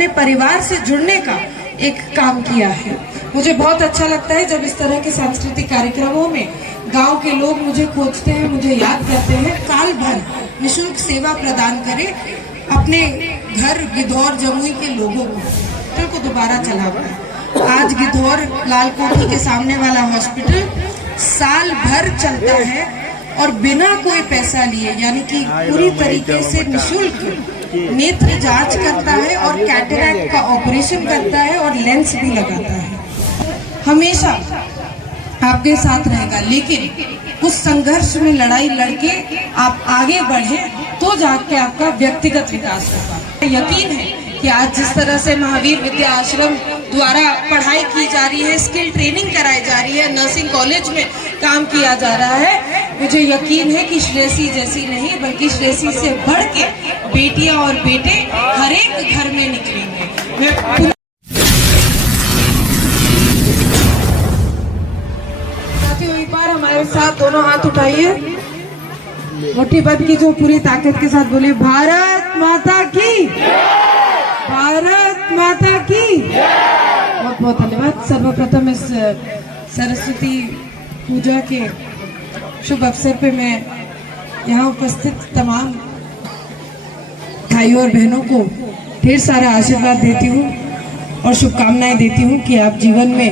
अपने परिवार से जुड़ने का एक काम किया है। मुझे बहुत अच्छा लगता है जब इस तरह के सांस्कृतिक कार्यक्रमों में गांव के लोग मुझे खोजते हैं, मुझे याद करते हैं। साल भर निःशुल्क सेवा प्रदान करे अपने घर गिद्धौर जमुई के लोगों को दोबारा चला पाए। आज गिद्धौर लाल कोठी के सामने वाला हॉस्पिटल साल भर चलता है और बिना कोई पैसा लिए, यानी कि पूरी तरीके से निःशुल्क नेत्र जांच करता है और कैटरैक्ट का ऑपरेशन करता है और लेंस भी लगाता है। हमेशा आपके साथ रहेगा, लेकिन उस संघर्ष में लड़ाई लड़के आप आगे बढ़े तो जाके आपका व्यक्तिगत विकास होगा। यकीन है कि आज जिस तरह से महावीर विद्या आश्रम द्वारा पढ़ाई की जा रही है, स्किल ट्रेनिंग कराई जा रही है, नर्सिंग कॉलेज में काम किया जा रहा है, मुझे यकीन है कि श्रेयसी जैसी नहीं बल्कि श्रेयसी से बढ़ के बेटियां और बेटे हर एक घर में निकलेंगे। साथियों, एक बार हमारे साथ दोनों हाथ उठाइए, मुट्ठी बंद की जो पूरी ताकत के साथ बोलिए, भारत माता की, भारत माता की। बहुत बहुत धन्यवाद। सर्वप्रथम इस सरस्वती पूजा के शुभ अवसर पे मैं यहाँ उपस्थित तमाम भाइयों और बहनों को ढेर सारा आशीर्वाद देती हूँ और शुभकामनाएं देती हूँ कि आप जीवन में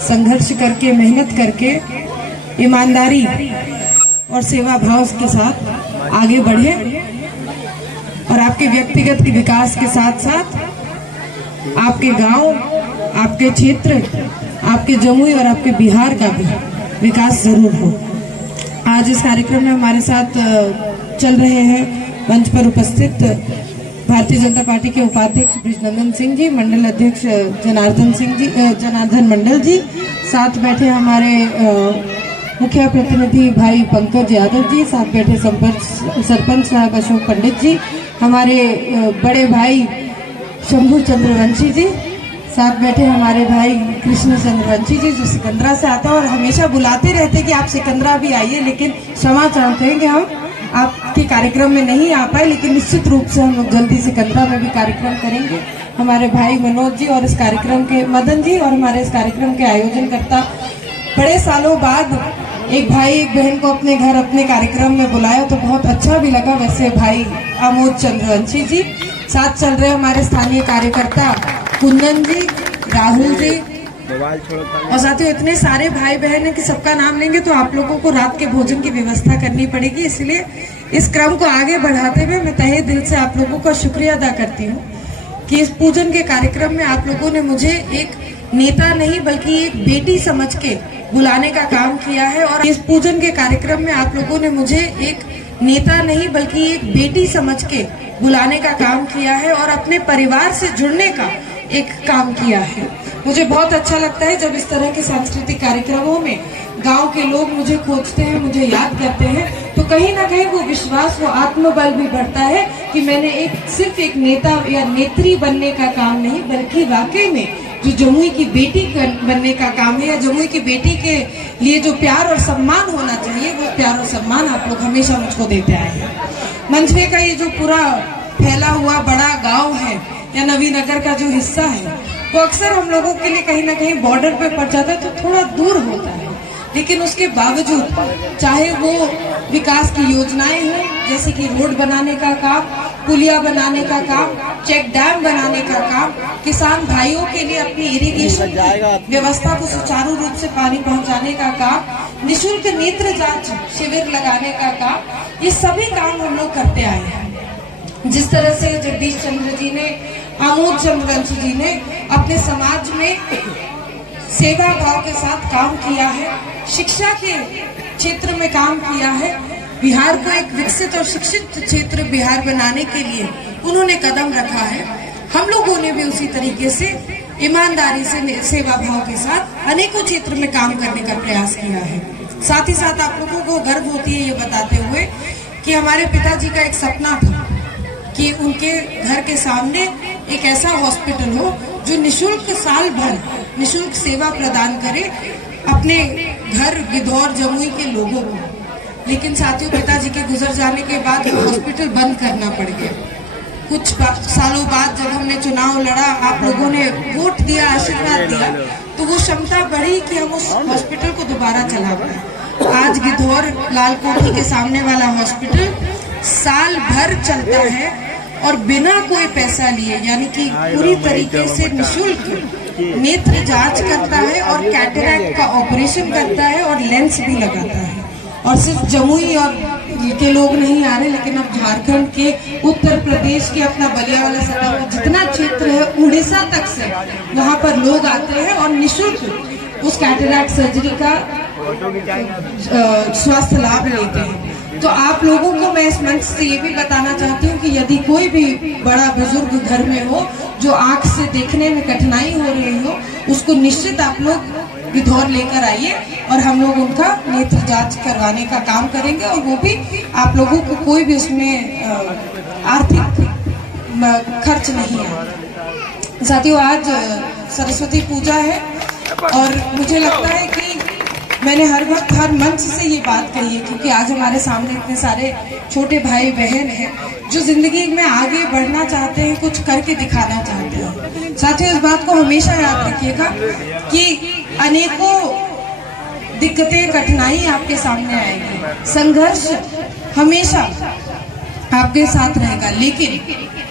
संघर्ष करके, मेहनत करके, ईमानदारी और सेवा भाव के साथ आगे बढ़े और आपके व्यक्तिगत विकास के साथ साथ आपके गांव, आपके क्षेत्र, आपके जमुई और आपके बिहार का भी विकास जरूर हो। आज इस कार्यक्रम में हमारे साथ चल रहे हैं मंच पर उपस्थित भारतीय जनता पार्टी के उपाध्यक्ष बृजनंदन सिंह जी, मंडल अध्यक्ष जनार्दन मंडल जी, साथ बैठे हमारे मुखिया प्रतिनिधि भाई पंकज यादव जी, साथ बैठे सरपंच साहब अशोक पंडित जी, हमारे बड़े भाई शंभू चंद्रवंशी जी, साथ बैठे हमारे भाई कृष्ण चंद्रवंशी जी जो सिकंदरा से आता है और हमेशा बुलाते रहते कि आप सिकंदरा भी आइए, लेकिन क्षमा चाहते हैं कि हम आपके कार्यक्रम में नहीं आ पाए, लेकिन निश्चित रूप से हम लोग जल्दी सिकंदरा में भी कार्यक्रम करेंगे। हमारे भाई मनोज जी और इस कार्यक्रम के मदन जी और हमारे इस कार्यक्रम के आयोजन करता, बड़े सालों बाद एक भाई एक बहन को अपने घर अपने कार्यक्रम में बुलाया तो बहुत अच्छा भी लगा। वैसे भाई आमोद चंद्रवंशी जी, साथ चल रहे हमारे स्थानीय कार्यकर्ता कुंदन जी, राहुल जी और साथियों इतने सारे भाई बहन हैं कि सबका नाम लेंगे तो आप लोगों को रात के भोजन की व्यवस्था करनी पड़ेगी। इसलिए इस क्रम को आगे बढ़ाते हुए मैं तहे दिल से आप लोगों का शुक्रिया अदा करती हूँ कि इस पूजन के कार्यक्रम में आप लोगों ने मुझे एक नेता नहीं बल्कि एक बेटी समझ के बुलाने का काम किया है। और इस पूजन के कार्यक्रम में आप लोगों ने मुझे एक नेता नहीं बल्कि एक बेटी समझ के बुलाने का काम किया है और अपने परिवार से जुड़ने का एक काम किया है। मुझे बहुत अच्छा लगता है जब इस तरह के सांस्कृतिक कार्यक्रमों में गांव के लोग मुझे खोजते हैं, मुझे याद करते हैं, तो कहीं ना कहीं वो विश्वास, वो आत्मबल भी बढ़ता है कि मैंने सिर्फ एक नेता या नेत्री बनने का काम नहीं बल्कि वाकई में जो जमुई की बेटी बनने का काम है या जमुई की बेटी के लिए जो प्यार और सम्मान होना चाहिए वो प्यार और सम्मान आप लोग हमेशा मुझको देते आए हैं। मंझवे का ये जो पूरा फैला हुआ बड़ा गांव है या नवीनगर का जो हिस्सा है वो अक्सर हम लोगों के लिए कहीं ना कहीं बॉर्डर पे पड़ जाता है तो थोड़ा दूर होता है, लेकिन उसके बावजूद चाहे वो विकास की योजनाएं हों जैसे कि रोड बनाने का काम, पुलिया बनाने का काम, चेक डैम बनाने का काम, किसान भाइयों के लिए अपनी इरिगेशन व्यवस्था को सुचारू रूप से पानी पहुंचाने का काम, निःशुल्क नेत्र जांच शिविर लगाने का काम, ये सभी काम हम लोग करते आए हैं। जिस तरह से जगदीश चंद्र जी ने, आमोद चंद्रवंशी जी ने अपने समाज में सेवा भाव के साथ काम किया है, शिक्षा के क्षेत्र में काम किया है, बिहार को एक विकसित और शिक्षित क्षेत्र बिहार बनाने के लिए उन्होंने कदम रखा है। हम लोगों ने भी उसी तरीके से ईमानदारी से सेवा भाव के साथ अनेकों क्षेत्र में काम करने का प्रयास किया है। साथ ही साथ आप लोगों को गर्व होती है ये बताते हुए कि हमारे पिताजी का एक सपना था कि उनके घर के सामने एक ऐसा हॉस्पिटल हो जो निःशुल्क साल भर निःशुल्क सेवा प्रदान करे अपने घर गिद्धौर जमुई के लोगों को। लेकिन साथियों, पिताजी के गुजर जाने के बाद हॉस्पिटल बंद करना पड़ गया कुछ सालों बाद जब हमने चुनाव लड़ा, आप लोगों ने वोट दिया, आशीर्वाद दिया, तो वो क्षमता बढ़ी कि हम उस हॉस्पिटल को दोबारा चला पाए। आज गिद्धौर लाल कोठी के सामने वाला हॉस्पिटल साल भर चलता है और बिना कोई पैसा लिए, यानी कि पूरी तरीके से निःशुल्क नेत्र जांच करता है और कैटरैक्ट का ऑपरेशन करता है और लेंस भी लगाता है। और सिर्फ जमुई और के लोग नहीं आ रहे, लेकिन अब झारखंड के, उत्तर प्रदेश के, अपना बलिया वाला सटा जितना क्षेत्र है, उड़ीसा तक से वहाँ पर लोग आते हैं और निःशुल्क उस कैटरैक्ट सर्जरी का स्वास्थ्य लाभ लेते हैं। तो आप लोगों को मैं इस मंच से ये भी बताना चाहती हूँ कि यदि कोई भी बड़ा बुजुर्ग घर में हो जो आंख से देखने में कठिनाई हो रही हो, उसको निश्चित आप लोग गिद्धौर लेकर आइए और हम लोग उनका नेत्र जांच करवाने का काम करेंगे। और वो भी आप लोगों को कोई भी उसमें आर्थिक खर्च नहीं है। साथियों, आज सरस्वती पूजा है और मुझे लगता है कि मैंने हर वक्त हर मंच से ये बात कही है, क्योंकि आज हमारे सामने इतने सारे छोटे भाई बहन हैं जो जिंदगी में आगे बढ़ना चाहते हैं, कुछ करके दिखाना चाहते हैं। साथियों, इस बात को हमेशा याद रखिएगा कि अनेकों दिक्कतें, कठिनाई आपके सामने आएगी, संघर्ष हमेशा आपके साथ रहेगा, लेकिन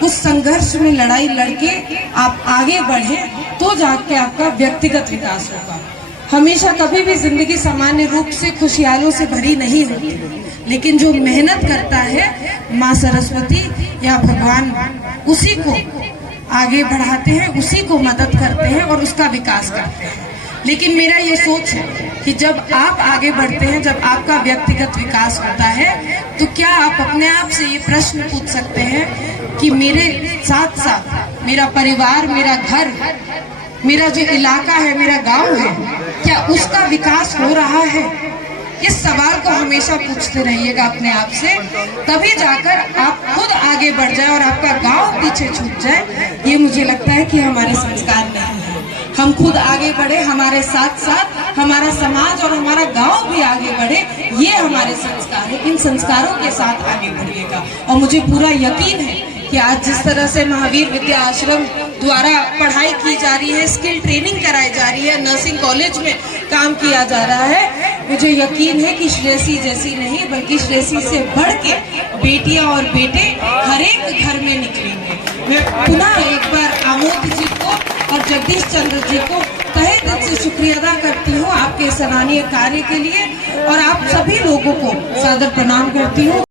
उस संघर्ष में लड़ाई लड़के आप आगे बढ़े तो जाके आपका व्यक्तिगत विकास होगा। हमेशा कभी भी जिंदगी सामान्य रूप से खुशहालों से भरी नहीं होती, लेकिन जो मेहनत करता है, माँ सरस्वती या भगवान उसी को आगे बढ़ाते हैं, उसी को मदद करते हैं और उसका विकास करते हैं। लेकिन मेरा ये सोच है कि जब आप आगे बढ़ते हैं, जब आपका व्यक्तिगत विकास होता है, तो क्या आप अपने आप से ये प्रश्न पूछ सकते हैं कि मेरे साथ साथ मेरा परिवार, मेरा घर, मेरा जो इलाका है, मेरा गांव है, क्या उसका विकास हो रहा है? इस सवाल को हमेशा पूछते रहिएगा अपने आप से, तभी जाकर आप खुद आगे बढ़ जाए और आपका गांव पीछे छूट जाए। ये मुझे लगता है कि हमारे संस्कार नहीं है। हम खुद आगे बढ़े, हमारे साथ साथ हमारा समाज और हमारा गांव भी आगे बढ़े, ये हमारे संस्कार है। इन संस्कारों के साथ आगे बढ़िएगा। और मुझे पूरा यकीन है कि आज जिस तरह से महावीर विद्या आश्रम द्वारा पढ़ाई की जा रही है, स्किल ट्रेनिंग कराई जा रही है, नर्सिंग कॉलेज में काम किया जा रहा है, मुझे यकीन है कि श्रेयसी जैसी नहीं बल्कि श्रेयसी से बढ़ के बेटियां और बेटे हर एक घर में निकलेंगे। मैं पुनः एक बार आमोद जी को और जगदीश चंद्र जी को तहे दिल से शुक्रिया अदा करती हूँ आपके सराहनीय कार्य के लिए, और आप सभी लोगों को सादर प्रणाम करती हूँ।